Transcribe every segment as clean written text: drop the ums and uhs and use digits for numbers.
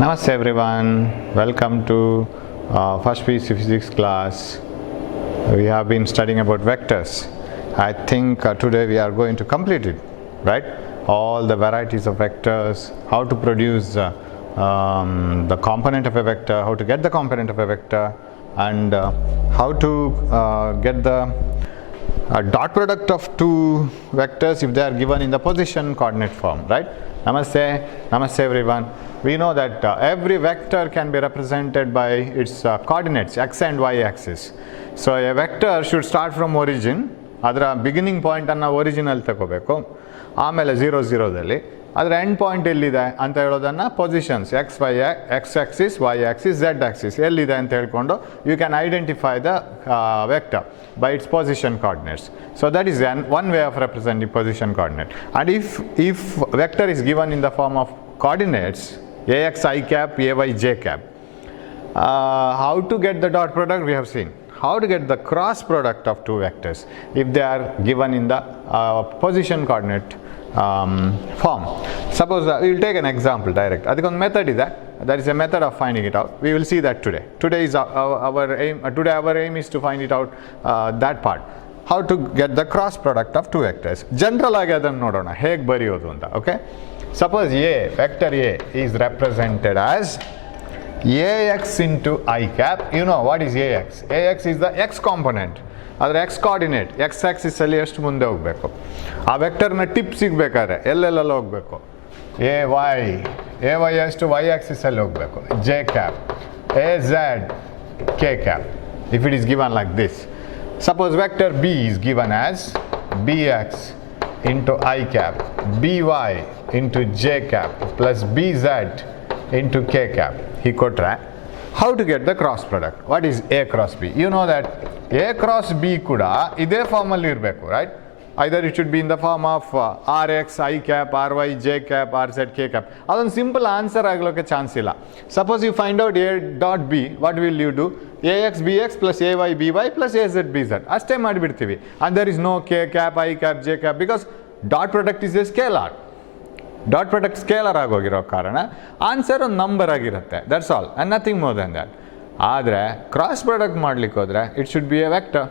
Namaste everyone, welcome to first PC physics class. We have been studying about vectors. I think today we are going to complete it, right? All the varieties of vectors, how to produce the component of a vector, how to get the component of a vector, and how to get the dot product of two vectors if they are given in the position coordinate form, right? Namaste everyone. We know that every vector can be represented by its coordinates x and y axis. So a vector should start from origin, adra beginning point anna original ತಗೋಬೇಕು, ಆಮೇಲೆ 0 0 ದಲ್ಲಿ ಅದರ end point ಎಲ್ಲಿದೆ ಅಂತ ಹೇಳೋದನ್ನ positions x axis y axis z axis ಎಲ್ಲಿದೆ ಅಂತ ಹೇಳ್ಕೊಂಡು you can identify the vector by its position coordinates. So that is one way of representing position coordinate. And if vector is given in the form of coordinates ax I cap ay j cap, how to get the dot product we have seen. How to get the cross product of two vectors if they are given in the position coordinate form. Suppose we will take an example direct. Adikon method is that there is a method of finding it out. We will see that today. Today is our aim. Today our aim is to find it out, that part. How to get the cross product of two vectors. General ಆಗಿ ಅದನ್ನು ನೋಡೋಣ ಹೇಗೆ ಬರೆಯೋದು ಅಂತ. Okay. Suppose vector A is represented as ax into I cap. You know what is ax? Ax is the x component. ಅದರ x coordinate, x axis ಅಲ್ಲಿ ಎಷ್ಟು ಮುಂದೆ ಹೋಗಬೇಕು, ಆ ವೆಕ್ಟರ್ನ ಟಿಪ್ ಸಿಗಬೇಕಾದ್ರೆ ಎಲ್ಲೆಲ್ಲ ಹೋಗಬೇಕು, ay ಎಷ್ಟು y axis ಅಲ್ಲಿ ಹೋಗಬೇಕು, j cap, az k cap. If it is given like this, suppose vector B is given as bx into I cap, by into j cap plus bz into k cap. He ಕೊಟ್ರೆ how to get the cross product? What is A cross B? You know that A cross B ಕೂಡ ಇದೇ form ಅಲ್ಲಿ ಇರಬೇಕು, right? Either it should be in the form of rx I cap, ry j cap, rz k cap. ಅದೊಂದು simple answer ಆಗಲಿಕ್ಕೆ chance ಇಲ್ಲ. Suppose you find out A dot B, what will you do? ax bx plus ay by plus az bz. ಅಷ್ಟೇ ಮಾಡಿಬಿಡ್ತೀವಿ. And there is no k cap, I cap, j cap because dot product is a scalar. Dot product scalar ಆಗೋಗಿರೋ ಕಾರಣ answer ಒಂದು number ಆಗಿರುತ್ತೆ, that's all and nothing more than that. ಆದರೆ cross product ಮಾಡಲಿಕ್ಕೆ ಹೋದರೆ it should be a vector.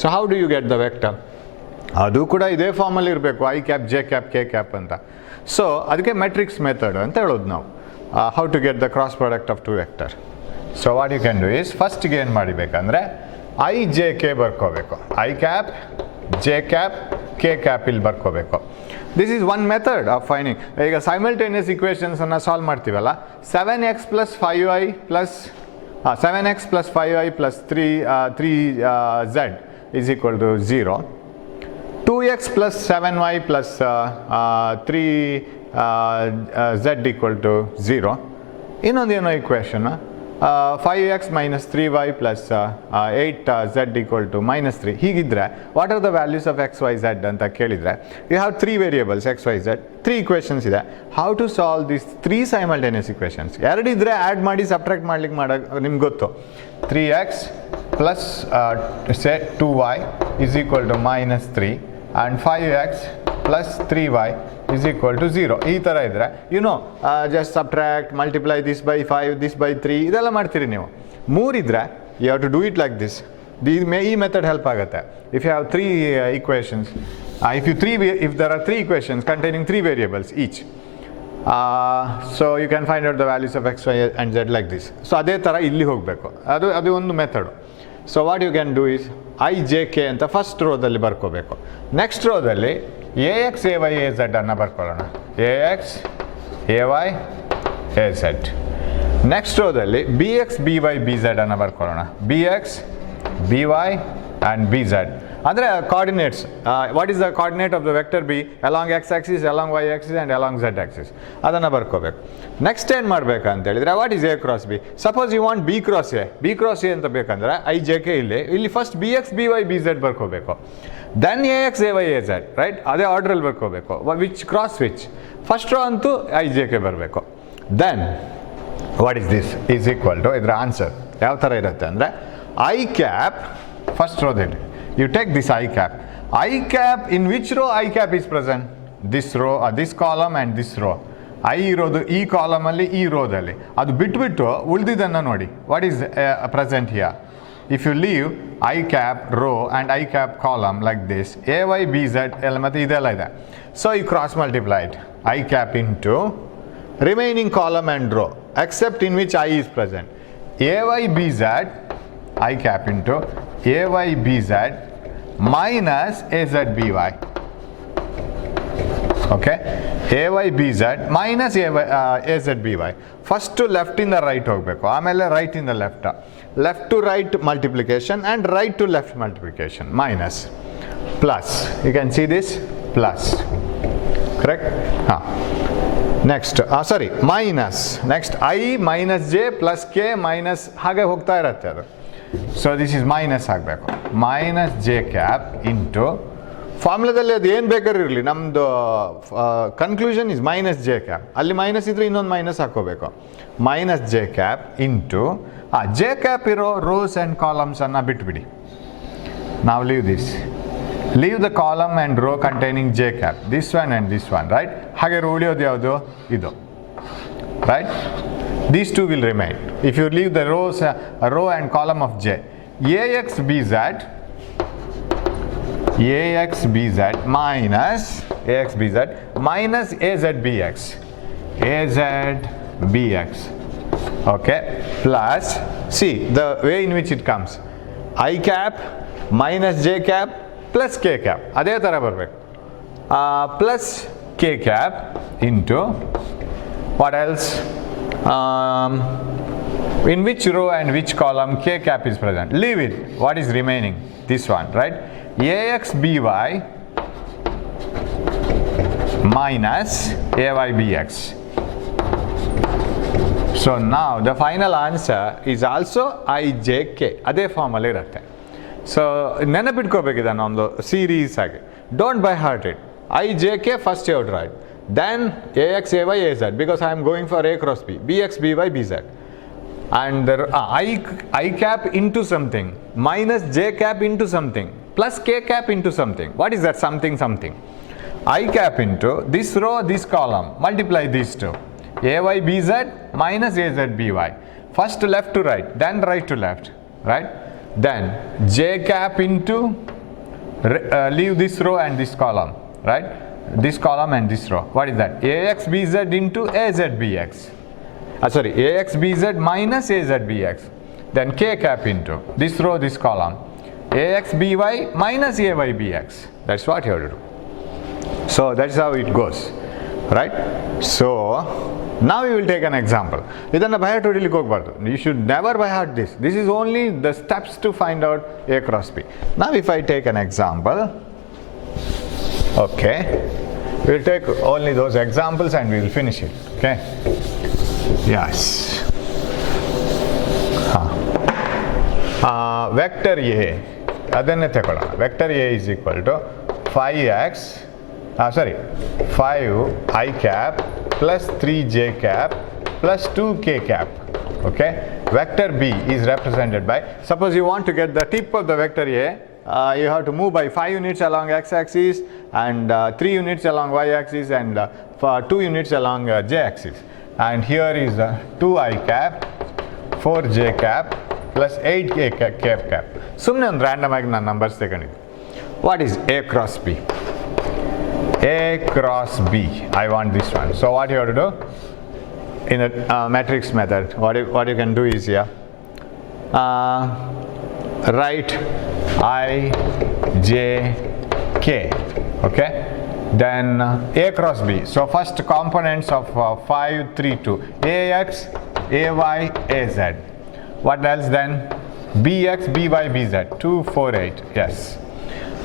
So how do you get the vector? ಅದು ಕೂಡ ಇದೇ ಫಾರ್ಮಲ್ಲಿ ಇರಬೇಕು, i cap j cap k cap ಅಂತ. ಸೊ ಅದಕ್ಕೆ ಮೆಟ್ರಿಕ್ಸ್ ಮೆಥಡ್ ಅಂತ ಹೇಳೋದು ನಾವು, how to get the cross product of two vector. So what you can do is ಫಸ್ಟ್ಗೆ ಏನು ಮಾಡಿಬೇಕಂದ್ರೆ ಐ ಜೆ ಕೆ ಬರ್ಕೋಬೇಕು, i cap j cap k cap ಇಲ್ಲಿ ಬರ್ಕೋಬೇಕು. This is one method of finding. ಈಗ ಸೈಮಲ್ಟೇನಿಯಸ್ ಇಕ್ವೇಷನ್ಸನ್ನು solve ಮಾಡ್ತೀವಲ್ಲ, 7x plus 5y plus 3z is equal to 0, 2x plus 7y plus 3z equal to 0. ಇನ್ನೊಂದೇನೋ equation 5x minus 3y plus 8z equal to minus 3. ಹೀಗಿದ್ರೆ what are the values of x y z ಅಂತ ಕೇಳಿದರೆ you have 3 variables x y z, 3 equations ಇದೆ. How to solve this 3 simultaneous equations? ಎರಡಿದ್ರೆ add ಮಾಡಿ subtract ಮಾಡ್ಲಿಕ್ಕೆ ನಿಮ್ಗೆ ಗೊತ್ತು. 3x plus 2y is equal to minus 3 and 5x plus 3y is equal to 0. ಈ ಥರ ಇದ್ದರೆ just subtract, multiply this by 5, this by 3 ಇದೆಲ್ಲ ಮಾಡ್ತೀರಿ ನೀವು. ಮೂರಿದ್ರೆ you have to do it like this. ಈ ಮೆಥಡ್ ಹೆಲ್ಪ್ ಆಗುತ್ತೆ. If you have 3 equations, if there are 3 equations containing 3 variables each, so you can find out the values of x, y and z like this. So ಅದೇ ಥರ ಇಲ್ಲಿ ಹೋಗಬೇಕು, ಅದು ಒಂದು method. So what you can do is i j k ಅಂತ first ರೋದಲ್ಲಿ ಬರ್ಕೋಬೇಕು. Next ರೋದಲ್ಲಿ ax ay az ಅನ್ನು ಬರ್ಕೊಳ್ಳೋಣ, ax ay az. ನೆಕ್ಸ್ಟ್ ರೋದಲ್ಲಿ bx by bz ಅನ್ನು ಬರ್ಕೊಳ್ಳೋಣ, bx by and bz. ಅಂದರೆ coordinates, what is the coordinate of the vector b along x axis, along y axis and along z axis, ಅದನ್ನು ಬರ್ಕೋಬೇಕು. Next ಏನು ಮಾಡಬೇಕಂತ ಹೇಳಿದರೆ what is a cross b? Suppose you want b cross a ಅಂತ ಬೇಕಂದ್ರೆ i j k ಇಲ್ಲಿ first bx by bz ಬರ್ಕೋಬೇಕು, then ax ay az, right? ಅದೇ ಆರ್ಡ್ರಲ್ಲಿ ಬರ್ಕೋಬೇಕು. Which cross which? First row ಅಂತೂ ಐ ಜೆ ಕೆ ಬರಬೇಕು. Then what is this is equal to, ಇದರ ಆನ್ಸರ್ ಯಾವ ಥರ ಇರುತ್ತೆ ಅಂದರೆ ಐ ಕ್ಯಾಪ್ ಫಸ್ಟ್ ರೋದಲ್ಲಿ you take this I cap. I cap, in which row I cap is present? This row, this column and this row. I ಇರೋದು ಈ ಕಾಲಮಲ್ಲಿ ಈ ರೋದಲ್ಲಿ, ಅದು ಬಿಟ್ಬಿಟ್ಟು ಉಳಿದಿದ್ದನ್ನು ನೋಡಿ. What is present here? If you leave I cap row and I cap column like this, A Y B Z ಎಲ್ಲ ಮತ್ತು ಇದೆಲ್ಲ ಇದೆ. So you cross multiply it, I cap into remaining column and row except in which I is present. Ay bz I cap into Ay bz minus az by. Okay, Ay bz minus az by. First to left in the right ಹೋಗಬೇಕು, ಆಮೇಲೆ right in the left. Left to right multiplication and right to left multiplication, minus plus. You can see this plus, correct? Next sorry minus, next I minus J plus K minus ಹಾಗೆ ಹೋಗ್ತಾ ಇರುತ್ತೆ ಅದು. So this is minus ಆಗಬೇಕು, minus J cap into ಫಾರ್ಮುಲಾದಲ್ಲಿ ಅದು ಏನು ಬೇಕಾದ್ರೂ ಇರಲಿ, ನಮ್ಮದು conclusion is minus J cap. ಅಲ್ಲಿ ಮೈನಸ್ ಇದ್ರೆ ಇನ್ನೊಂದು ಮೈನಸ್ ಹಾಕೋಬೇಕು, minus J cap into J cap ಇರೋ ರೋಸ್ ಆ್ಯಂಡ್ ಕಾಲಮ್ಸನ್ನು ಬಿಟ್ಬಿಡಿ. ನಾವು leave this, leave the column and row containing j cap, this one and this one, right? ಹಾಗೆ ಉಳಿಯೋದು ಯಾವುದು? ಇದು, right? These two will remain. If you leave the row and column of j, ax bz minus az bx, okay, plus, see the way in which it comes, I cap minus j cap plus K cap, ಅದೇ ಥರ ಬರಬೇಕು. Plus K cap into what else, in which row and which column k cap is present, leave it. What is remaining? This one, right? A x B y minus a Y b x. So ನಾವು the final answer is also i j k, ಅದೇ ಫಾರ್ಮಲ್ಲಿ ಇರುತ್ತೆ. So ನೆನಪಿಟ್ಕೋಬೇಕಿದೆ ಒಂದು series ಆಗಿ, don't by heart it. I j k first you would right, then A X A Y A Z, because I am going for A cross B, B X B Y B Z, and I cap into something minus J cap into something plus K cap into something. What is that something? Something I cap into this row this column, multiply these two, A Y B Z minus A Z B Y. First left to right, then right to left, right? Then j cap into leave this row and this column, right? This column and this row. What is that? Ax bz into az bx. Sorry, ax bz minus az bx. Then k cap into this row, this column, ax by minus ay bx. That's what you have to do. So that's how it goes, right? So now we will take an example. ಇದನ್ನು by heart ಹೊಡಿಲಿಕ್ಕೆ ಹೋಗಬಾರ್ದು. You should never by heart this. This is only the steps to find out A cross B. Now if I take an example, okay, we will take only those examples and we will finish it. Okay? Yes. Vector A, ಅದನ್ನೇ ತಗೊಳ್ಳೋಣ. Vector A is equal to 5x, 5 I cap plus 3j cap plus 2k cap. Okay, vector B is represented by, suppose you want to get the tip of the vector A, you have to move by 5 units along x-axis and 3 units along y-axis and 2 units along j-axis. And here is 2i cap, 4j cap plus 8k cap. ಸುಮ್ಮನೆ ಒಂದು random ಆಗಿ ನಾನು numbers ತಗೊಂಡಿದ್ದೆ. What is A cross B? A cross B, I want this one. So what you have to do in a matrix method, what you can do is here, write I J K, okay, then A cross B. So first components of 5 3 2, AX AY AZ. What else then? BX BY BZ 2 4 8. Yes.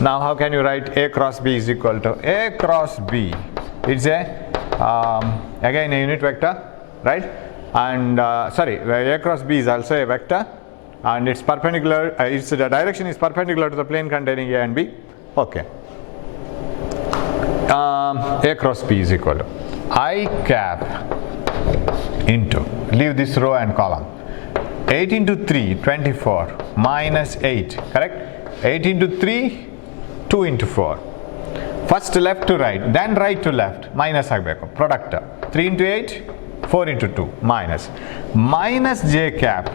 Now how can you write A cross B is equal to A cross B? It's a again a unit vector, right? And sorry, A cross B is also a vector and it's perpendicular, its the direction is perpendicular to the plane containing A and B. Okay. A cross B is equal to I cap into, leave this row and column, 8 into 3 24 minus 8, correct? 8 into 3 2 into 4. First left to right, then right to left, minus ಆಗಬೇಕು, product. 3 into 8, 4 into 2, minus j cap.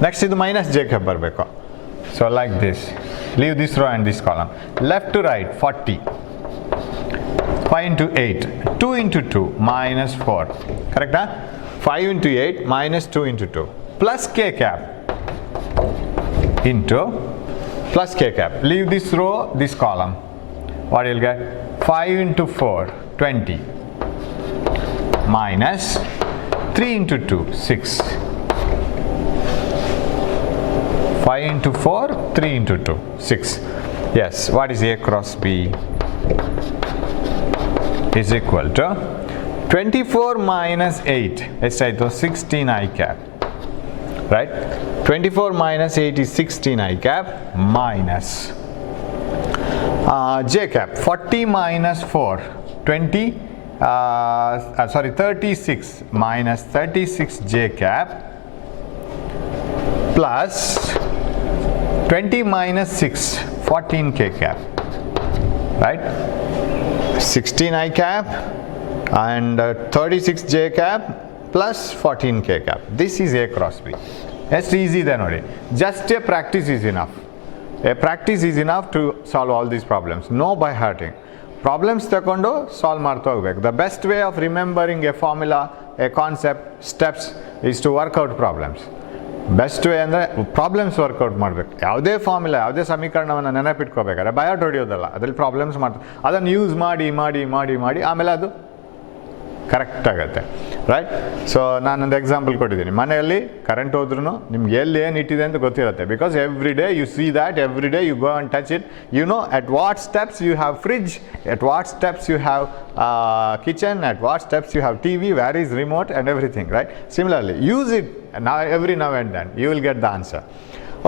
Next is the minus j cap barbeko. So like this, leave this row and this column. Left to right, 40. 5 into 8, 2 into 2, minus 4. Correct? Huh? 5 into 8, minus 2 into 2. Plus k cap into plus k cap. Leave this row, this column. What you'll get? 5 into 4, 20. Minus 3 into 2, 6. 5 into 4, 3 into 2, 6. Yes, what is A cross B? Is equal to 24 minus 8. Let's say it was 16 I cap. Right? 24 minus 8 is 16 I cap minus j cap. 40 minus 4, 36 minus 36 j cap plus 20 minus 6, 14 k cap. Right? 16 I cap and 36 j cap plus 14 k cap. This is A cross B. It's easy then only. Just a practice is enough. A practice is enough to solve all these problems. No by hearting. Problems takondo solve marta hogbeku. The best way of remembering a formula, a concept, steps is to work out problems. Best way ಅಂದ್ರೆ problems workout ಮಾಡಬೇಕು. ಯಾವುದೇ formula, ಯಾವುದೇ ಸಮೀಕರಣವನ್ನು ನೆನಪಿಟ್ಕೋಬೇಕಾದ್ರೆ ಬಯಾಟ್ ಹೊಡೆಯೋದಲ್ಲ, ಅದರಲ್ಲಿ problems ಮಾಡ್ತಾರೆ. ಅದನ್ನು use ಮಾಡಿ ಮಾಡಿ ಮಾಡಿ ಮಾಡಿ ಆಮೇಲೆ ಅದು ಕರೆಕ್ಟ್ ಆಗುತ್ತೆ. ರೈಟ್? ಸೊ ನಾನೊಂದು ಎಕ್ಸಾಂಪಲ್ ಕೊಟ್ಟಿದ್ದೀನಿ. ಮನೆಯಲ್ಲಿ ಕರೆಂಟ್ ಹೋದ್ರೂ ನಿಮ್ಗೆ ಎಲ್ಲಿ ಏನು ಇಟ್ಟಿದೆ ಅಂತ ಗೊತ್ತಿರುತ್ತೆ. Because every day you see that, every day you go and touch it. You know at what steps you have fridge, at what steps you have kitchen, at what steps you have TV, where is remote and everything, right? Similarly, use it now every now and then, you will get the answer.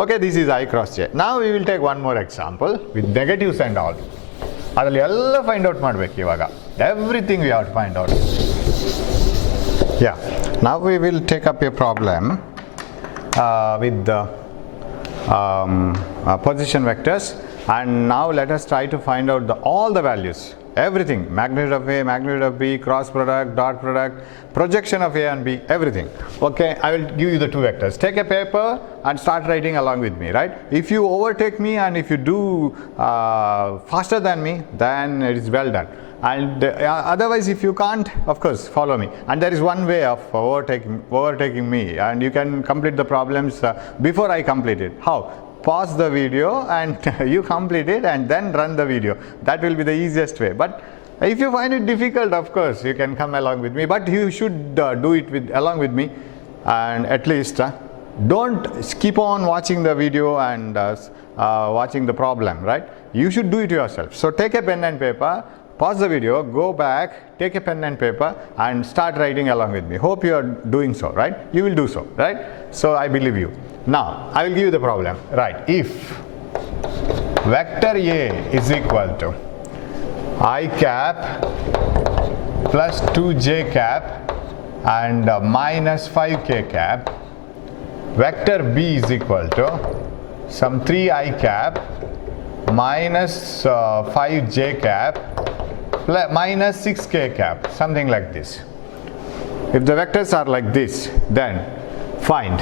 Okay, this is I cross J. Now we will take one more example with negatives and all. ಅದರಲ್ಲಿ ಎಲ್ಲ find out ಮಾಡಬೇಕು ಇವಾಗ. Everything we have to find out. Yeah, now we will take up a problem with the position vectors. And now let us try to find out all the values, everything, magnitude of A, magnitude of B, cross product, dot product, projection of A and B, everything. Okay, I will give you the two vectors. Take a paper and start writing along with me, right? If you overtake me and if you do faster than me, then it is well done. And otherwise, if you can't, of course, follow me. And there is one way of overtaking me, and you can complete the problems before I complete it. How? Pause the video and you complete it and then run the video. That will be the easiest way. But if you find it difficult, of course, you can come along with me. But you should do it along with me. And at least don't keep on watching the video and watching the problem, right? You should do it yourself. So take a pen and paper, pause the video, go back, take a pen and paper and start writing along with me. Hope you are doing so, right? You will do so, right? So I believe you. Now I will give you the problem. Right? If vector A is equal to I cap plus 2j cap and minus 5k cap, vector B is equal to some 3i cap minus 5j cap plus minus 6k cap, something like this. If the vectors are like this, then find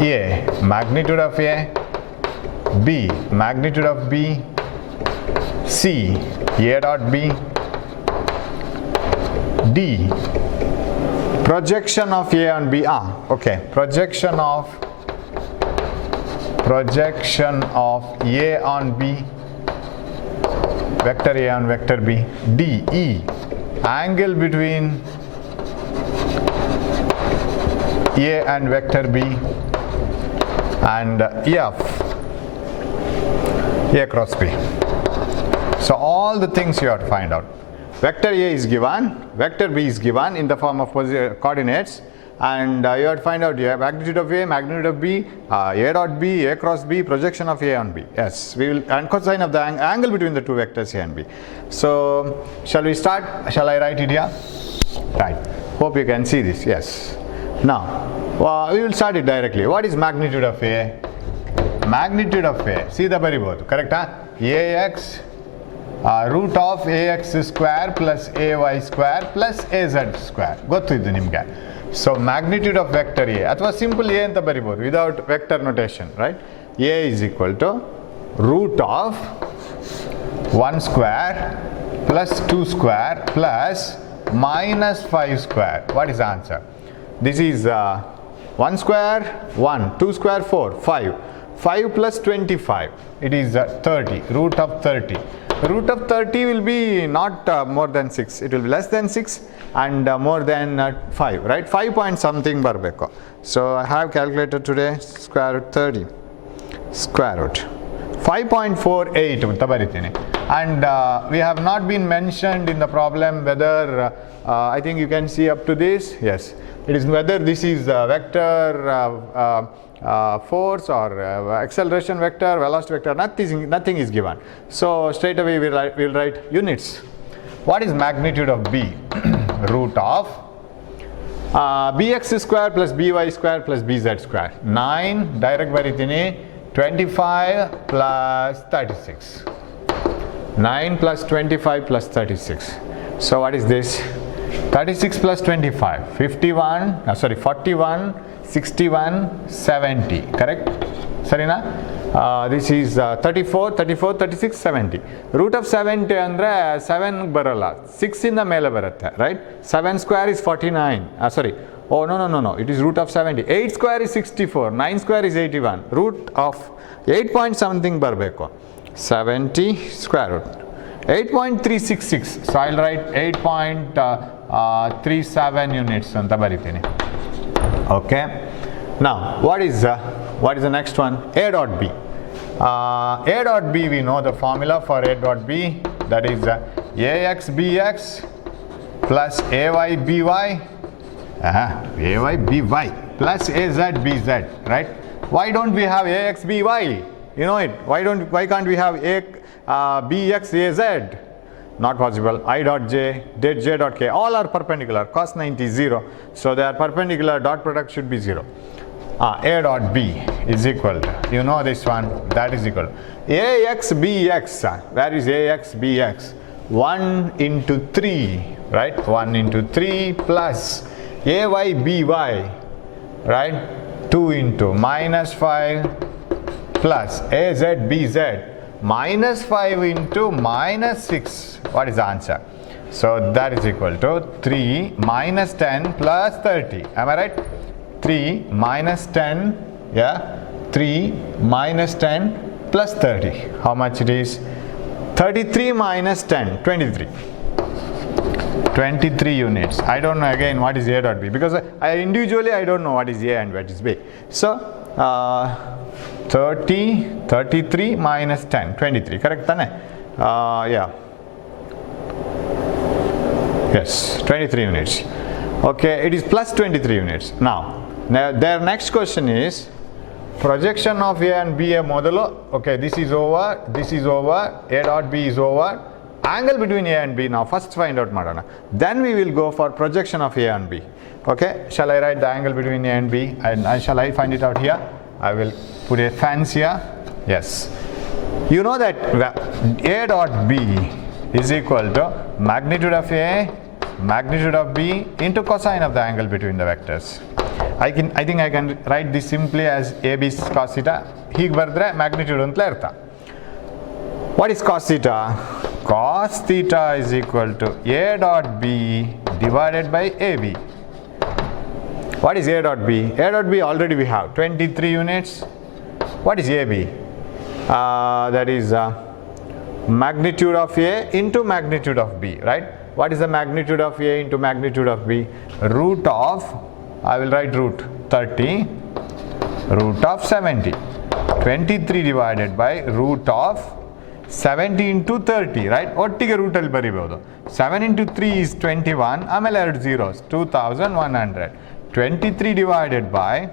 A, magnitude of A, B, magnitude of B, C, A dot B, D, projection of A on B. Okay, projection of A on B, vector A on vector B. D, E, angle between A and vector B, and F, A cross B. So all the things you have to find out. Vector A is given, vector B is given in the form of coordinates, and you have to find out magnitude of A, magnitude of B, A dot B, A cross B, projection of A on B. Yes, we will, and cosine of the angle between the two vectors A and B. So shall we start? Shall I write it here? Right. Hope you can see this. Yes. Now we will start it directly. What is magnitude of A? Magnitude of A, see the baribodu, correct? AX root of ax square plus ay square plus az square ಗೊತ್ತಿದ್ದು ನಿಮಗೆ. So magnitude of vector a ಅಥವಾ simple a ಅಂತ ಬರಿಬೋದು without vector notation, right? A is equal to root of 1 square plus 2 square plus minus 5 square. What is the answer? This is 1 square 1, 2 square 4, 5. 5 plus 25, it is 30, root of 30. Root of 30 will be not more than 6, it will be less than 6 and more than 5, right? 5 point something barbeko. So I have calculated today square root 30, square root 5.48 and we have not been mentioned in the problem whether I think you can see up to this, yes, it is whether this is vector force or acceleration vector, velocity vector, nothing is given. So straight away we will write units. What is magnitude of b? Root of bx square plus by square plus bz square. 9 direct baritini 25 plus 36. 9 plus 25 plus 36. So what is this? 36 plus 25, 41, 61, 70, correct? Sarina? This is 34, 36, 70. Root of 70 andre 7 barala, 6 in the mele baratte, right? 7 square is 49, sorry. Oh no, it is root of 70. 8 square is 64, 9 square is 81. Root of 8 point something barbeko. 70 square root. 8.366. So I'll write 8.37 units anta baritini. Okay. Now what is the next one? A dot b. A dot b, we know the formula for A dot b, that is ax bx plus ay by ay by plus az bz, right? Why don't we have ax by? You know it. Why can't we have a bx az? Not possible. I dot j, det j dot k, all are perpendicular. Cos 90 is 0, so they are perpendicular. Dot product should be 0. A dot b is equal to, you know this one, that is equal to ax bx. Where is ax bx? 1 into 3, right? 1 into 3 plus ay by, right? 2 into minus 5 plus az bz minus 5 into minus 6. What is the answer? So that is equal to 3 minus 10 plus 30. Am I right? 3 minus 10, yeah, 3 minus 10 plus 30. How much it is? 33 minus 10, 23. 23 units. I don't know again what is A dot B, because I individually I don't know what is A and what is B. So 33 minus 10, 23. Correct, tane? Yeah. Yes, 23 units. Okay, it is plus 23 units. Now their next question is projection of A and B a modulo. Okay, this is over, A dot B is over. Angle between A and B now first find out madana. Then we will go for projection of A and B. Okay, shall I write the angle between A and B? And shall I find it out here? I will put a fence here. Yes. You know that A dot B is equal to magnitude of A, magnitude of B into cosine of the angle between the vectors. I think I can write this simply as AB cos theta. Hige bardre magnitude antla irtha. What is cos theta? Cos theta is equal to A dot B divided by AB. What is A dot B? A dot B already we have 23 units. What is AB? That is magnitude of A into magnitude of B, right? What is the magnitude of A into magnitude of B? Root of, I will write root 30, root of 70. 23 divided by root of 70 into 30, right? Ottige root alli baribodu. 7 into 3 is 21, amele 2 zeros, 2100. 23 divided by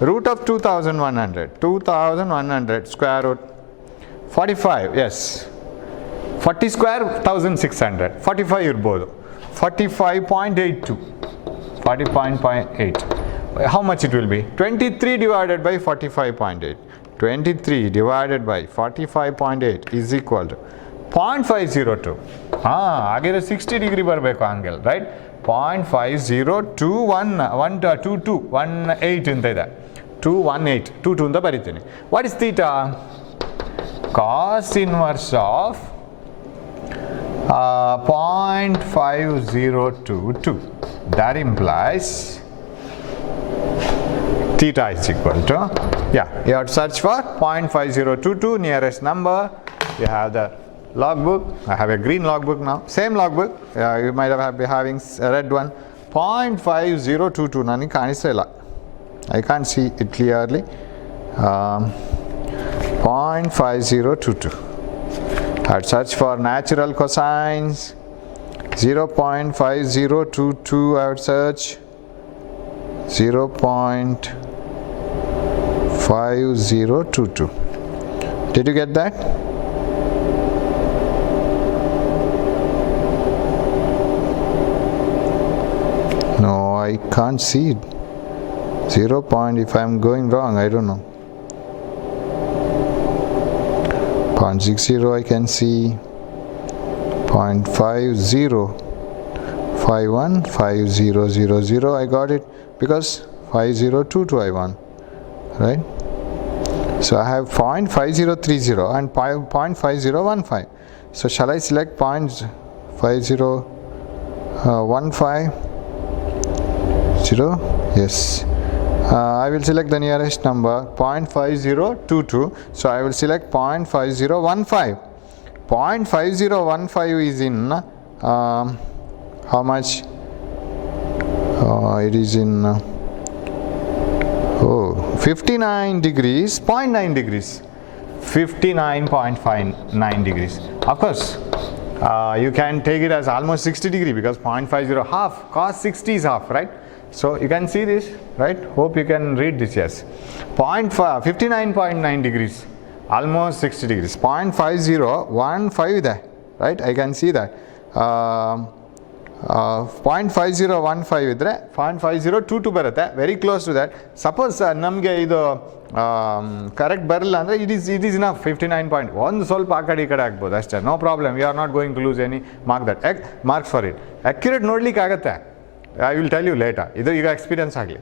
root of 2100 square root 45, yes, 40 square 1600, 45 irbodu, 45.82, 40.8. How much it will be? 23 divided by 45.8. 23 divided by 45.8 is equal to 0.502 ಹಾಗಿದ್ರೆ 60 degree ಬರಬೇಕು angle right 0.50218 ಅಂತ ಇದೆ 218 ಅಂತ ಬರೀತೀನಿ what is theta cos inverse of 0.5022 that implies theta is equal to you have to search for 0.5022 nearest number you have the logbook I have a green logbook now same logbook you might be having a red one 0.5022 nani kanisilla I can't see it clearly 0.5022 I would search for natural cosines 0.5022 I would search 0.5022 did you get that no I can't see it 0. If I am going wrong I don't know 0.60 I can see 0.50515000 I got it because 5022 I want right so I have 0.5030 and 0.5015 so shall I select 0.5015 yes I will select the nearest number 0.5022 so I will select 0.5015 0.5015 is in how much it is in 59 degrees 0.9 degrees 59.59 degrees of course you can take it as almost 60 degree because 0.50 half cos 60 is half right so you can see this right hope you can read this yes 59.9 degrees almost 60 degrees 0.5015 ಇದೆ right I can see that 0.5015 ಇದ್ರೆ 0.5022 ಬರುತ್ತೆ very close to that suppose ನಮಗೆ ಇದು correct ಬರಲ್ಲ ಅಂದರೆ it is enough 59 point ಒಂದು ಸ್ವಲ್ಪ ಆ ಕಡೆ ಈ ಕಡೆ ಆಗ್ಬೋದು ಅಷ್ಟೇ no problem you are not going to lose any marks for it accurate ನೋಡ್ಲಿಕ್ಕೆ ಆಗುತ್ತೆ I will tell you later ಇದು ಈಗ ಎಕ್ಸ್ಪೀರಿಯನ್ಸ್ ಆಗಲಿ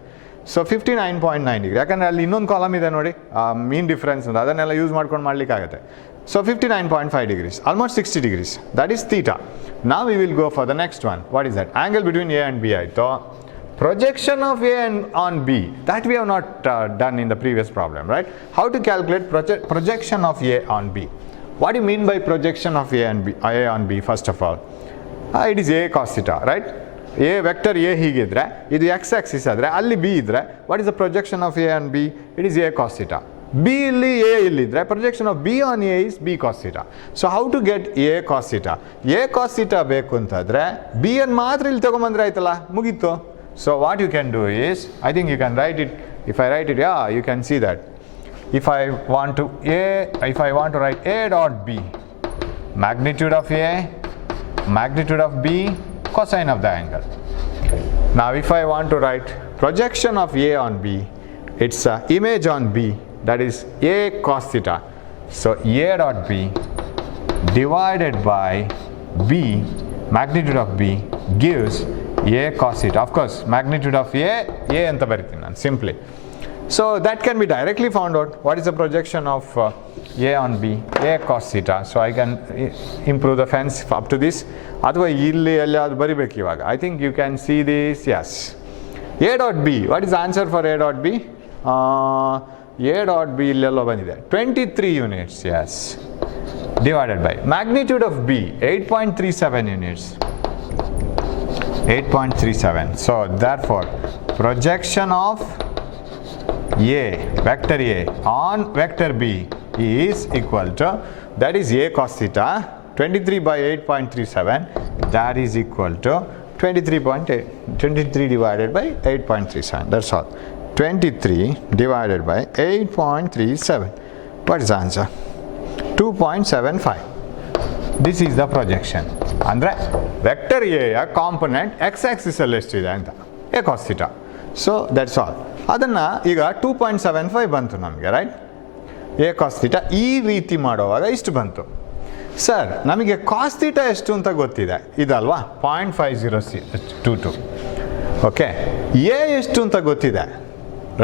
ಸೊ 59.9 ಡಿಗ್ರಿ ಯಾಕಂದರೆ ಅಲ್ಲಿ ಇನ್ನೊಂದು ಕಾಲಮ್ ಇದೆ ನೋಡಿ ಮೀನ್ ಡಿಫ್ರೆನ್ಸ್ ಅಂತ ಅದನ್ನೆಲ್ಲ ಯೂಸ್ ಮಾಡ್ಕೊಂಡು ಮಾಡ್ಲಿಕ್ಕೆ ಆಗುತ್ತೆ so 59.5 degrees almost 60 degrees that is theta now we will go for the next one what is that angle between A and B ಆಯಿತು projection of A on B that we have not done in the previous problem right how to calculate projection of A on B what do you mean by projection of A on B first of all it is A cos theta right A vector A ಹೀಗಿದ್ರೆ ಇದು x axis ಆದರೆ ಅಲ್ಲಿ B ಇದ್ರೆ what is the projection of A on B it is A cos theta B ಇಲ್ಲಿ A ಇಲ್ಲಿದ್ರೆ projection of B on A is B cos theta so how to get A cos theta A cos theta ಬೇಕು ಅಂತಂದ್ರೆ B ಅನ್ನು ಮಾತ್ರ ಇಲ್ಲಿ ತಗೊಂಬಂದ್ರೆ ಆಯ್ತಲ್ಲ ಮುಗೀತು so what you can do is I think you can write it if I write it yeah you can see that if I want to write A dot B magnitude of A magnitude of B cosine of the angle now if I want to write projection of A on B it's image on B that is A cos theta so A dot B divided by B magnitude of B gives A cos theta of course magnitude of A anta baritini nan simply so that can be directly found out what is the projection of A on B A cos theta so I can improve the fence up to this ಅಥವಾ ಇಲ್ಲಿ ಎಲ್ಲಿಯಾದರೂ ಬರಿಬೇಕು ಇವಾಗ I think you can see this yes A dot B what is the answer for A dot B A dot B ಇಲ್ಲೆಲ್ಲೋ ಬಂದಿದೆ 23 units yes divided by magnitude of B 8.37 units 8.37 so therefore projection of A vector A on vector B is equal to that is A cos theta 23 by 8.37 that is equal to 23 divided by 8.37 that's all 23 divided by 8.37 what is the answer 2.75 this is the projection andre vector A ya component x axis ಅಲ್ಲಿ ಎಷ್ಟಿದೆ ಅಂತ A cos theta so that's all ಅದನ್ನ ಈಗ 2.75 ಬಂತು ನಮಗೆ right A cos theta ಈ ರೀತಿ ಮಾಡುವಾಗ ಇಷ್ಟು ಬಂತು ಸರ್ ನಮಗೆ ಕಾಸ್ ಥೀಟಾ ಎಷ್ಟು ಅಂತ ಗೊತ್ತಿದೆ ಇದಲ್ವಾ 0.5022 ಓಕೆ ಎ ಎಷ್ಟು ಅಂತ ಗೊತ್ತಿದೆ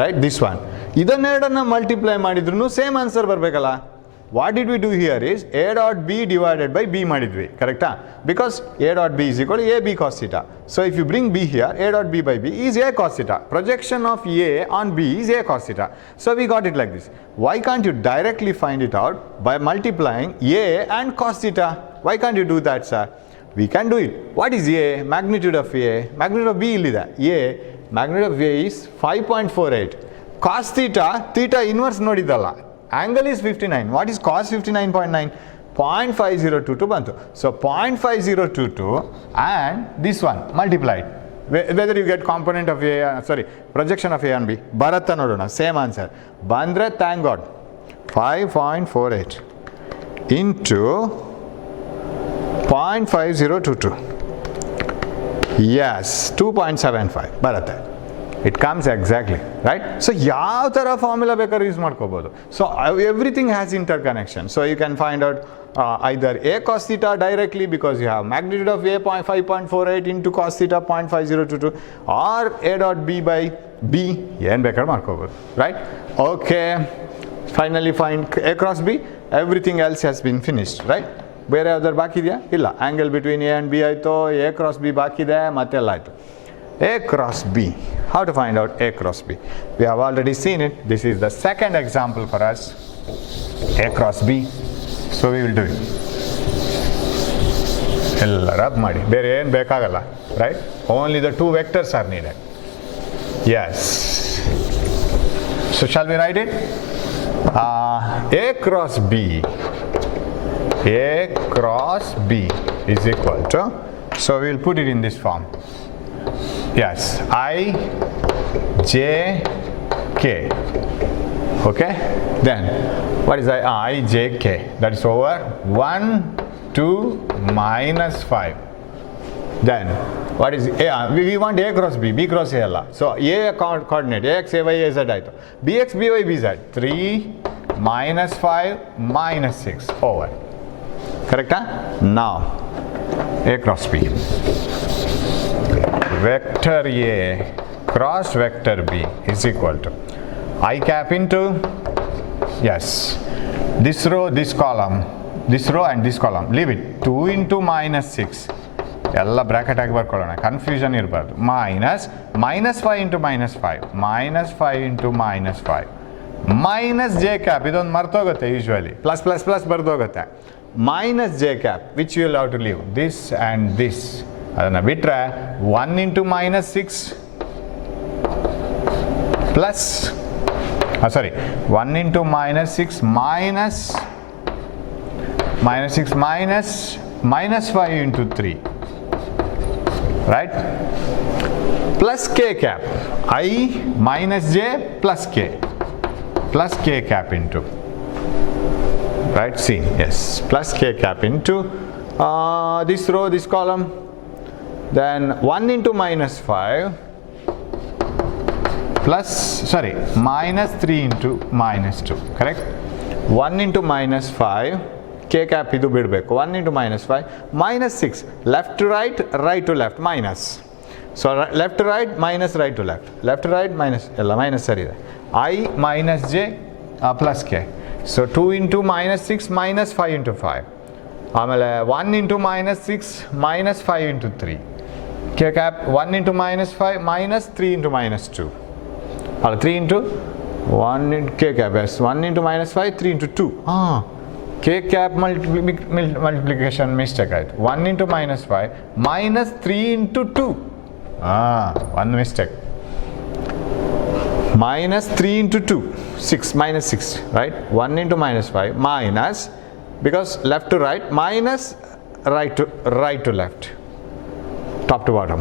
ರೈಟ್ ದಿಸ್ ಒನ್ ಇದನ್ನೆರಡನ್ನು ಮಲ್ಟಿಪ್ಲೈ ಮಾಡಿದ್ರು ಸೇಮ್ ಆನ್ಸರ್ ಬರಬೇಕಲ್ಲ what did we do here is a dot b divided by b ಮಾಡಿದ್ವಿ ಕರೆಕ್ಟಾ because a dot b is equal to ab cos theta so if you bring b here a dot b by b is a cos theta projection of a on b is a cos theta so we got it like this why can't you directly find it out by multiplying a and cos theta why can't you do that sir we can do it what is a magnitude of b illide a magnitude of a is 5.48 cos theta theta inverse nodidalla angle is 59 what is cos 59.9 0.5022 bantu so 0.5022 and this one multiplied whether you get component of a projection of a and b baratta nodona same answer bandre thank god 5.48 into 0.5022 yes 2.75 baratta it comes exactly right so yav tara formula bekar use madkobodu so everything has interconnection so you can find out either a cos theta directly because you have magnitude of a 5.48 into cos theta 0.5022 or a dot b by b yen bekar madkobodu right okay finally find a cross b everything else has been finished right ಬೇರೆ ಯಾವ್ದಾರು ಬಾಕಿ ಇದೆಯಾ ಇಲ್ಲ angle between A and B ಆಯಿತು A cross B ಬಾಕಿ ಇದೆ ಮತ್ತೆಲ್ಲ ಆಯಿತು A cross B. How to find out A cross B? We have already seen it. This is the second example for us. A cross B. So we will do it. Ella rub madi. Bere ಏನು ಬೇಕಾಗಲ್ಲ right? Only the two vectors are needed. Yes. So shall we write it? A cross B. A cross B is equal to. So we will put it in this form. Yes, I, J, K. Okay, then what is I, J, K? That is over 1, 2, minus 5. Then what is A? We want A cross B, B cross A. So A coordinate, AX, AY, AZ. BX, BY, BZ. 3, minus 5, minus 6 over. Correct? Now, A cross B. Vector A cross vector B is equal to I cap into yes this row this column this row and this column leave it 2 into minus 6 ಎಲ್ಲ bracket ಆಗಿ ಬರ್ಕೊಳ್ಳೋಣ confusion ಇರಬಾರ್ದು minus 5 into minus 5 minus 5 into minus 5 minus j cap ಇದೊಂದು ಮರ್ತೋಗುತ್ತೆ usually plus plus plus ಬರ್ದೋಗುತ್ತೆ minus j cap which you will have to leave this and this ಅದನ್ನು ಬಿಟ್ಟರೆ 1 into minus 6 plus 1 into minus 6 minus 6 minus 5 into 3 right plus k cap I minus j plus k cap into right see yes plus k cap into this row this column then 1 into minus 5 plus minus 3 into minus 2 correct 1 into minus 5 k cap idu bidbeku 1 into minus 5 minus 6 left to right right to left minus so left to right minus right to left to right minus ella minus sari ide I minus j plus k so 2 into minus 6 minus 5 into 5 ಆಮೇಲೆ 1 into minus 6 minus 5 into 3 k cap 1 into minus 5 minus 3 into minus 2 or 3 into 1 into k cap yes 1 into minus 5 3 into 2 k cap multiplication mistake right 1 into minus 5 minus 3 into 2 one mistake minus 3 into 2 6 minus 6 right 1 into minus 5 minus because left to right minus right to left top to bottom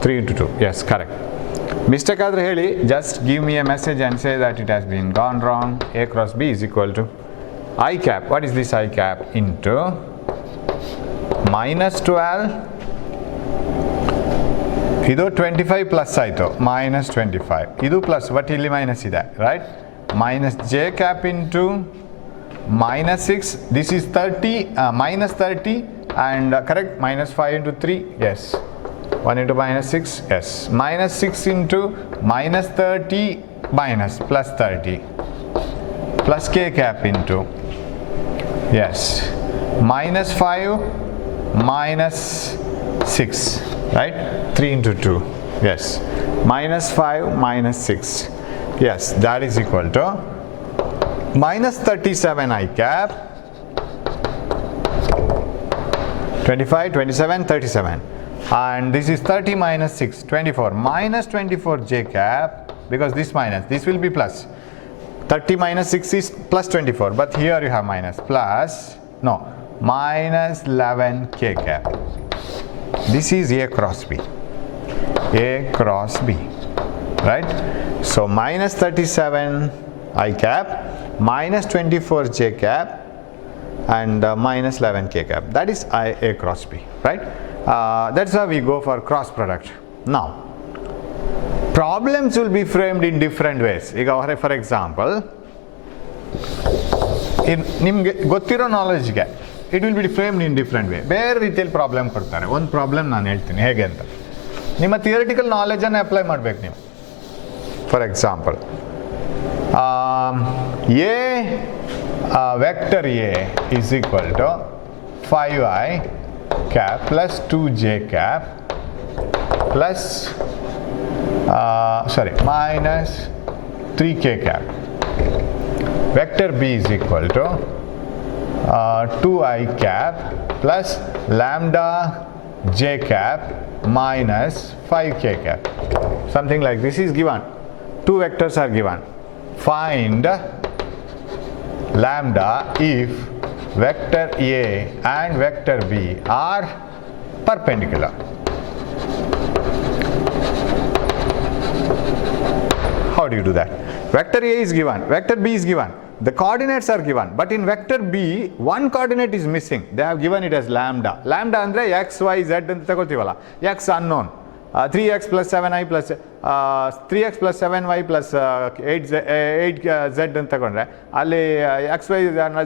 3 into 2 yes correct mistake adre heli just give me a message and say that it has been gone wrong A cross B is equal to I cap what is this I cap into minus 12 ಇದು 25 plus ಆಯಿತು minus 25 ಇದು plus but ಇಲ್ಲಿ minus ಇದೆ right minus j cap into minus 6, this is 30, minus 30, and correct, minus 5 into 3, yes, 1 into minus 6, yes, minus 6 into minus 30 minus plus 30 plus k cap into, yes, minus 5 minus 6, right, 3 into 2, yes, minus 5 minus 6, yes, that is equal to minus 37 I cap, 25, 27, 37, and this is 30 minus 6, 24, minus 24 j cap, because this minus, this will be plus, 30 minus 6 is plus 24, but here you have minus, plus, no, minus 11 k cap. This is A cross B, A cross B, right? So minus 37 I cap, minus 24 j cap, and minus 11 k cap. That is A cross B, right? That's how we go for cross product. Now, problems will be framed in different ways. For example, in ನಿಮಗೆ ಗೊತ್ತಿರೋ ನಾಲೆಜ್ಗೆ it will be framed in different way. ಬೇರೆ ರೀತಿಯಲ್ಲಿ problem ಕೊಡ್ತಾರೆ. ಒಂದು problem ನಾನು ಹೇಳ್ತೀನಿ ಹೇಗೆ ಅಂತ. ನಿಮ್ಮ ಥಿಯರಿಟಿಕಲ್ ನಾಲೆಜನ್ನು ಅಪ್ಲೈ ಮಾಡಬೇಕು ನೀವು. For example, vector A is equal to 5i cap plus 2j cap plus minus 3k cap. Vector b is equal to 2i cap plus lambda j cap minus 5k cap. Something like this is given. Two vectors are given. Find lambda if vector A and vector B are perpendicular. How do you do that? Vector A is given, vector B is given, the coordinates are given, but in vector B one coordinate is missing. They have given it as lambda. Lambda andre x, y, z anta tagotivala. X unknown. 3x plus 7i plus 3x plus 7y plus 8z ಅಂತ ತಗೊಂಡ್ರೆ ಅಲ್ಲಿ x y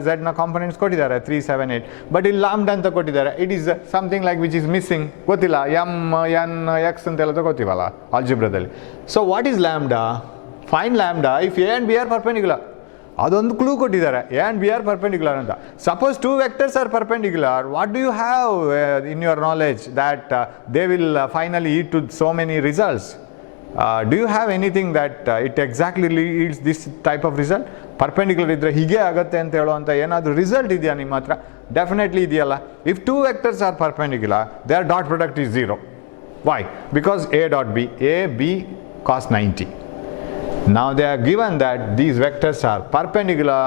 z ನ components ಕೊಟ್ಟಿದ್ದಾರೆ 3, 7, 8, but ಇಲ್ಲಿ lambda ಅಂತ ಕೊಟ್ಟಿದ್ದಾರೆ. It is something like which is missing. ಗೊತ್ತಿಲ್ಲ, m n x ಅಂತೆಲ್ಲ ತಗೋತೀವಲ್ಲ ಆಲ್ಜಿಬ್ರಾದಲ್ಲಿ. So what is lambda? Find lambda if a and b are perpendicular. ಅದೊಂದು ಕ್ಲೂ ಕೊಟ್ಟಿದ್ದಾರೆ, a and b are perpendicular ಅಂತ. Suppose two vectors are perpendicular, what do you have in your knowledge that they will finally lead to so many results? Do you have anything that it exactly leads this type of result? Perpendicular ಇದ್ದರೆ ಹೀಗೆ ಆಗುತ್ತೆ ಅಂತ ಹೇಳುವಂಥ ಏನಾದರೂ result ಇದೆಯಾ ನಿಮ್ಮ ಹತ್ರ? Definitely ಇದೆಯಲ್ಲ. If two vectors are perpendicular, their dot product is 0. Why? Because A dot B, A, B cos 90. Now they are given that these vectors are perpendicular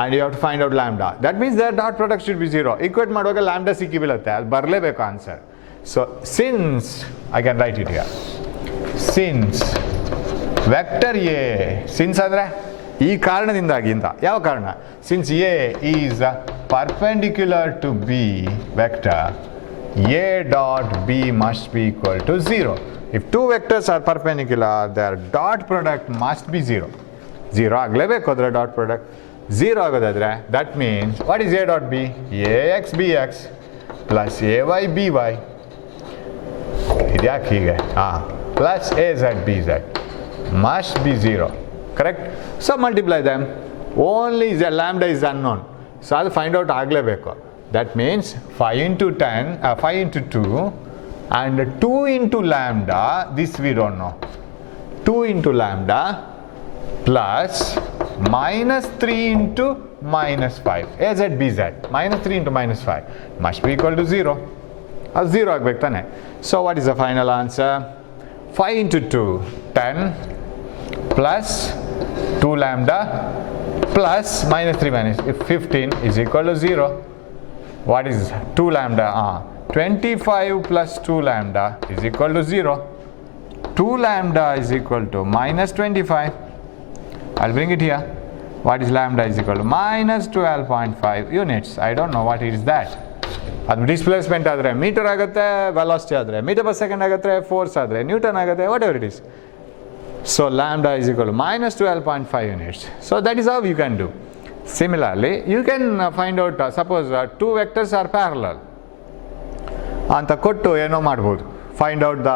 and you have to find out lambda. That means their dot product should be 0. Equate ಮಾಡುವಾಗ lambda ಸಿಕ್ಕಿ ಬೀಳುತ್ತೆ, ಅದು ಬರಲೇಬೇಕು answer. So since, I can write it here, since vector A, since ಅಂದರೆ ಈ ಕಾರಣದಿಂದಾಗಿ ಅಂತ. ಯಾವ ಕಾರಣ? Since A is perpendicular to B vector, A dot B must be equal to 0. If two vectors are perpendicular, their dot product must be 0. 0 ಆಗಲೇಬೇಕು ಅದರ dot product. 0 ಆಗೋದಾದರೆ that means what is A dot B? AX BX plus AY BY. ಇದ್ಯಾಕೆ ಹೀಗೆ? Plus AZ BZ must be 0. Correct? So multiply them. Only the lambda is unknown. So ಅದು find out ಆಗಲೇಬೇಕು. That means 5 into 10, 5 into 2 and 2 into lambda, this we don't know. 2 into lambda plus minus 3 into minus 5. AZ BZ minus 3 into minus 5 must be equal to 0. ಅದು 0 ಆಗಬೇಕು ತಾನೆ. So what is the final answer? 5 into 2, 10 plus 2 lambda plus minus 3 minus 15 is equal to 0. What is 2 lambda? 25 plus 2 lambda is equal to 0. 2 lambda is equal to minus 25. I'll bring it here. What is lambda is equal to minus 12.5 units. I don't know what is that. ಅದು displacement ಆದರೆ metre ಆಗುತ್ತೆ, velocity ಆದರೆ metre per second ಆಗುತ್ತೆ, force ಆದರೆ Newton ಆಗುತ್ತೆ, what ever it is. So lambda is equal to minus 12.5 units. So that is how you can do. Similarly, you can find out suppose two vectors are parallel ಅಂತ ಕೊಟ್ಟು ಏನೋ ಮಾಡ್ಬೋದು, find out the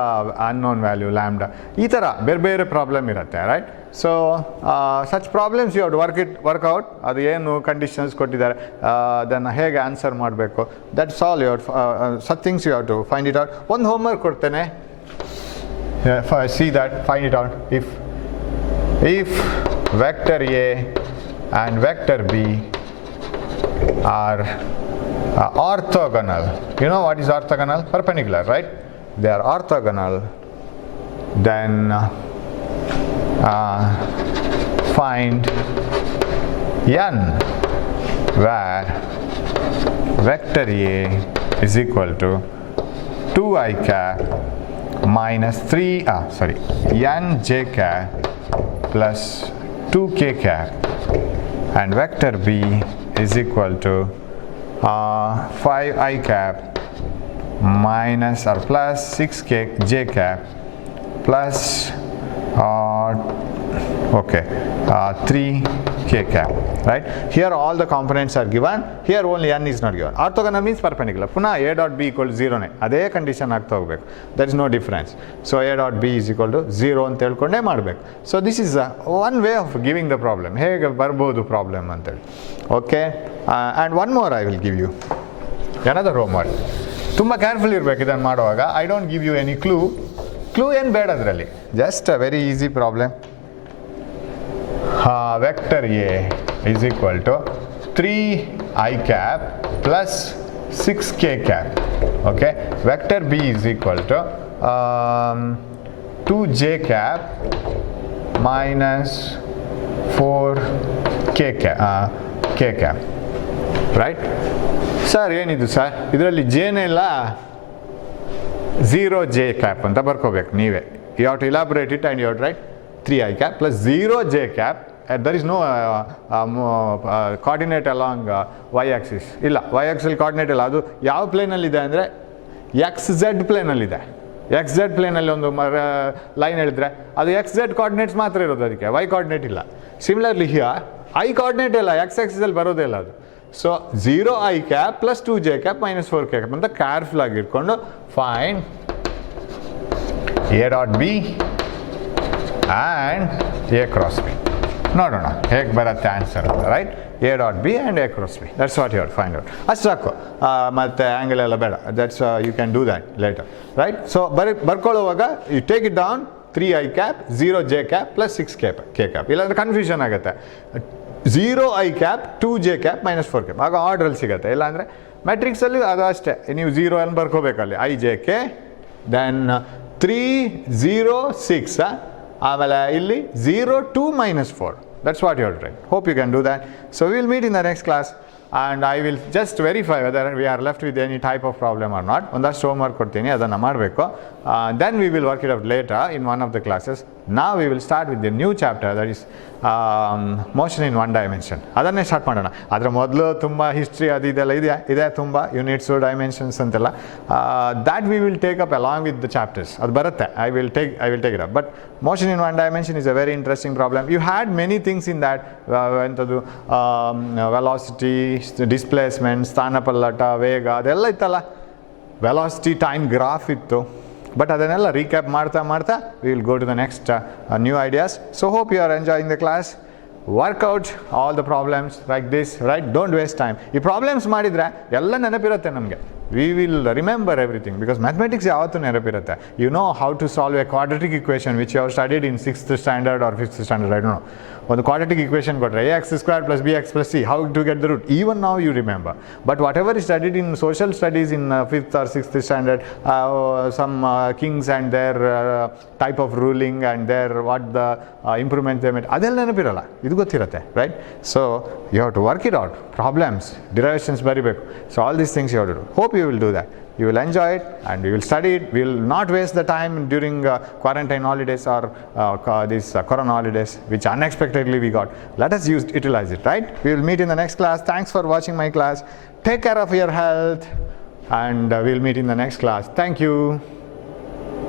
unknown value lambda, ಈ ಥರ ಬೇರೆ ಬೇರೆ problem ಇರುತ್ತೆ, right. So such problems you have to work out, ಅದು ಏನು ಕಂಡೀಷನ್ಸ್ ಕೊಟ್ಟಿದ್ದಾರೆ, ಅದನ್ನು ಹೇಗೆ ಆನ್ಸರ್ ಮಾಡಬೇಕು, that's all you such things you have to find it out. ಒಂದು ಹೋಮ್ವರ್ಕ್ ಕೊಡ್ತೇನೆ, see that, find it out. if vector A and vector B are orthogonal. You know what is orthogonal? Perpendicular, right? They are orthogonal. Then find n where vector A is equal to 2i cap minus n j cap plus 2k cap, and vector B is equal to 5i cap minus or plus 6k j cap plus 3k cap, right? Here all the components are given, here only n is not given. Orthogonal means perpendicular. Puna a dot b equal to 0 ne ade condition agta hogbeku, there is no difference. So a dot b is equal to 0 anta helkonde ಮಾಡಬೇಕು. So this is one way of giving the problem, hege barbodu problem anta heli. Okay, and one more I will give you, another homework. ತುಂಬಾ careful ಇರಬೇಕು ಇದನ್ನು ಮಾಡುವಾಗ. I don't give you any clue ಏನು ಬೇಡ ಅದರಲ್ಲಿ, just a very easy problem. Vector A is equal to 3i cap plus 6k cap. Okay, vector B is equal to 2j cap minus 4k cap, right? Sir ಏನಿದು sir, ಇದರಲ್ಲಿ ಜೇನೇ ಇಲ್ಲ, 0j cap ಅಂತ ಬರ್ಕೋಬೇಕು ನೀವೇ. You have to elaborate it and you have to write 3i cap plus 0j cap. There is no coordinate along y-axis. ಇಲ್ಲ, y-axis coordinate ಇಲ್ಲ. ಅದು ಯಾವ ಪ್ಲೇನಲ್ಲಿದೆ ಅಂದರೆ xz ಪ್ಲೇನಲ್ಲಿದೆ. xz ಪ್ಲೇನಲ್ಲಿ ಒಂದು ಲೈನ್ ಹೇಳಿದ್ರೆ ಅದು xz coordinates ಮಾತ್ರ ಇರೋದು, ಅದಕ್ಕೆ y coordinate ಇಲ್ಲ. ಸಿಮಿಲರ್ಲಿ ಹಿಯರ್ i coordinate ಇಲ್ಲ, x-axis ಅಲ್ಲಿ ಬರೋದೇ ಇಲ್ಲ ಅದು. So 0i cap plus 2j cap minus 4k cap ಅಂತ ಕೇರ್ಫುಲ್ ಆಗಿ ಇಟ್ಕೊಂಡು find a dot b and a cross b. ನೋಡೋಣ ಹೇಗೆ ಬರುತ್ತೆ ಆನ್ಸರ್ ಅಂತ, right? a dot b and a cross b, that's what you have to find out. ಅಷ್ಟು ಸಾಕು, ಮತ್ತು ಆ್ಯಂಗಲ್ ಎಲ್ಲ ಬೇಡ, that's you can do that later, right? So ಬರ್ಕೊಳ್ಳುವಾಗ you take it down 3i cap 0j cap plus 6k cap, ಇಲ್ಲಾಂದ್ರೆ confusion ಆಗುತ್ತೆ. 0i cap 2j cap minus 4k, ಆಗ ಆರ್ಡ್ರಲ್ಲಿ ಸಿಗುತ್ತೆ. ಇಲ್ಲಾಂದರೆ ಮ್ಯಾಟ್ರಿಕ್ಸಲ್ಲಿ ಅದು ಅಷ್ಟೇ, ನೀವು 0 ಅನ್ನು ಬರ್ಕೋಬೇಕಲ್ಲಿ, i j k, ದೆನ್ 3 0 6, ಆಮೇಲೆ ಇಲ್ಲಿ 0 2 minus 4. That's what you have to write. Hope you can do that. So we will meet in the next class and I will just verify whether we are left with any type of problem or not. ಒಂದಷ್ಟು homework ಕೊಡ್ತೀನಿ, ಅದನ್ನು ಮಾಡಬೇಕು. Then we will work it out later in one of the classes. Now we will start with the new chapter, that is motion in one dimension. ಅದನ್ನೇ start ಮಾಡೋಣ. ಅದರ ಮೊದಲು ತುಂಬ history ಅದು ಇದೆಲ್ಲ ಇದೆ ತುಂಬ ಯೂನಿಟ್ಸು ಡೈಮೆನ್ಷನ್ಸ್ ಅಂತೆಲ್ಲ. that we will take up along with the chapters. ಅದು ಬರುತ್ತೆ, I will take it up. But motion in one dimension is a very interesting problem. You had many things in that, ಎಂಥದ್ದು velocity, displacement, ಸ್ಥಾನಪಲ್ಲಟ, ವೇಗ, ಅದೆಲ್ಲ ಇತ್ತಲ್ಲ. Velocity time graph ಇತ್ತು. But ಅದನ್ನೆಲ್ಲ recap ಮಾಡ್ತಾ we will go to the next new ideas. So hope you are enjoying the class. Work out all the problems like this, right? Don't waste time. ಈ problems ಮಾಡಿದರೆ ಎಲ್ಲ ನೆನಪಿರುತ್ತೆ ನಮಗೆ. We will remember everything because mathematics ಯಾವತ್ತೂ ನೆನಪಿರುತ್ತೆ. You know how to solve a quadratic equation which you have studied in 6th standard or 5th standard, I don't know. ಒಂದು quadratic equation ಕೊಟ್ಟರೆ ax squared plus bx plus c, how to get the root, even now you remember. But whatever is studied in social studies in 5th or 6th standard, some kings and their type of ruling and their what the improvements they made, ಅದೆಲ್ಲ ನೆನಪಿರಲ್ಲ, ಇದು ಗೊತ್ತಿರುತ್ತೆ, right? So you have to work it out, problems, derivations ಬರಿಬೇಕು. So all these things you have to do. Hope you will do that. You will enjoy it and you will study it. We will not waste the time during quarantine holidays or these corona holidays which unexpectedly we got. Let us utilize it, right? We will meet in the next class. Thanks for watching my class. Take care of your health and we will meet in the next class. Thank you.